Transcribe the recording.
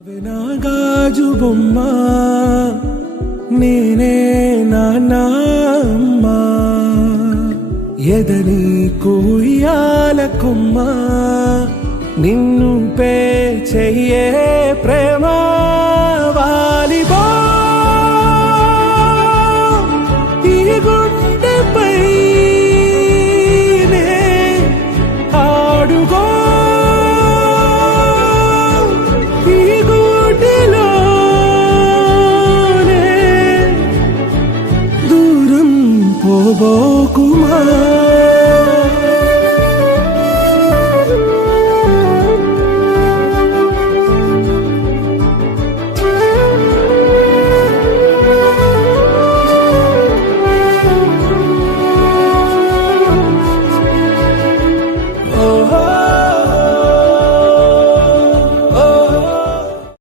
గాజు బొమ్మ నేనే నాన్నమ్మ ఎదని కుయ్యాల కొమ్మ నిన్ను పే చెయ్యే ప్రేమ వాలిబో ఈ గుండెపై ఆడుగో పోబోకుమా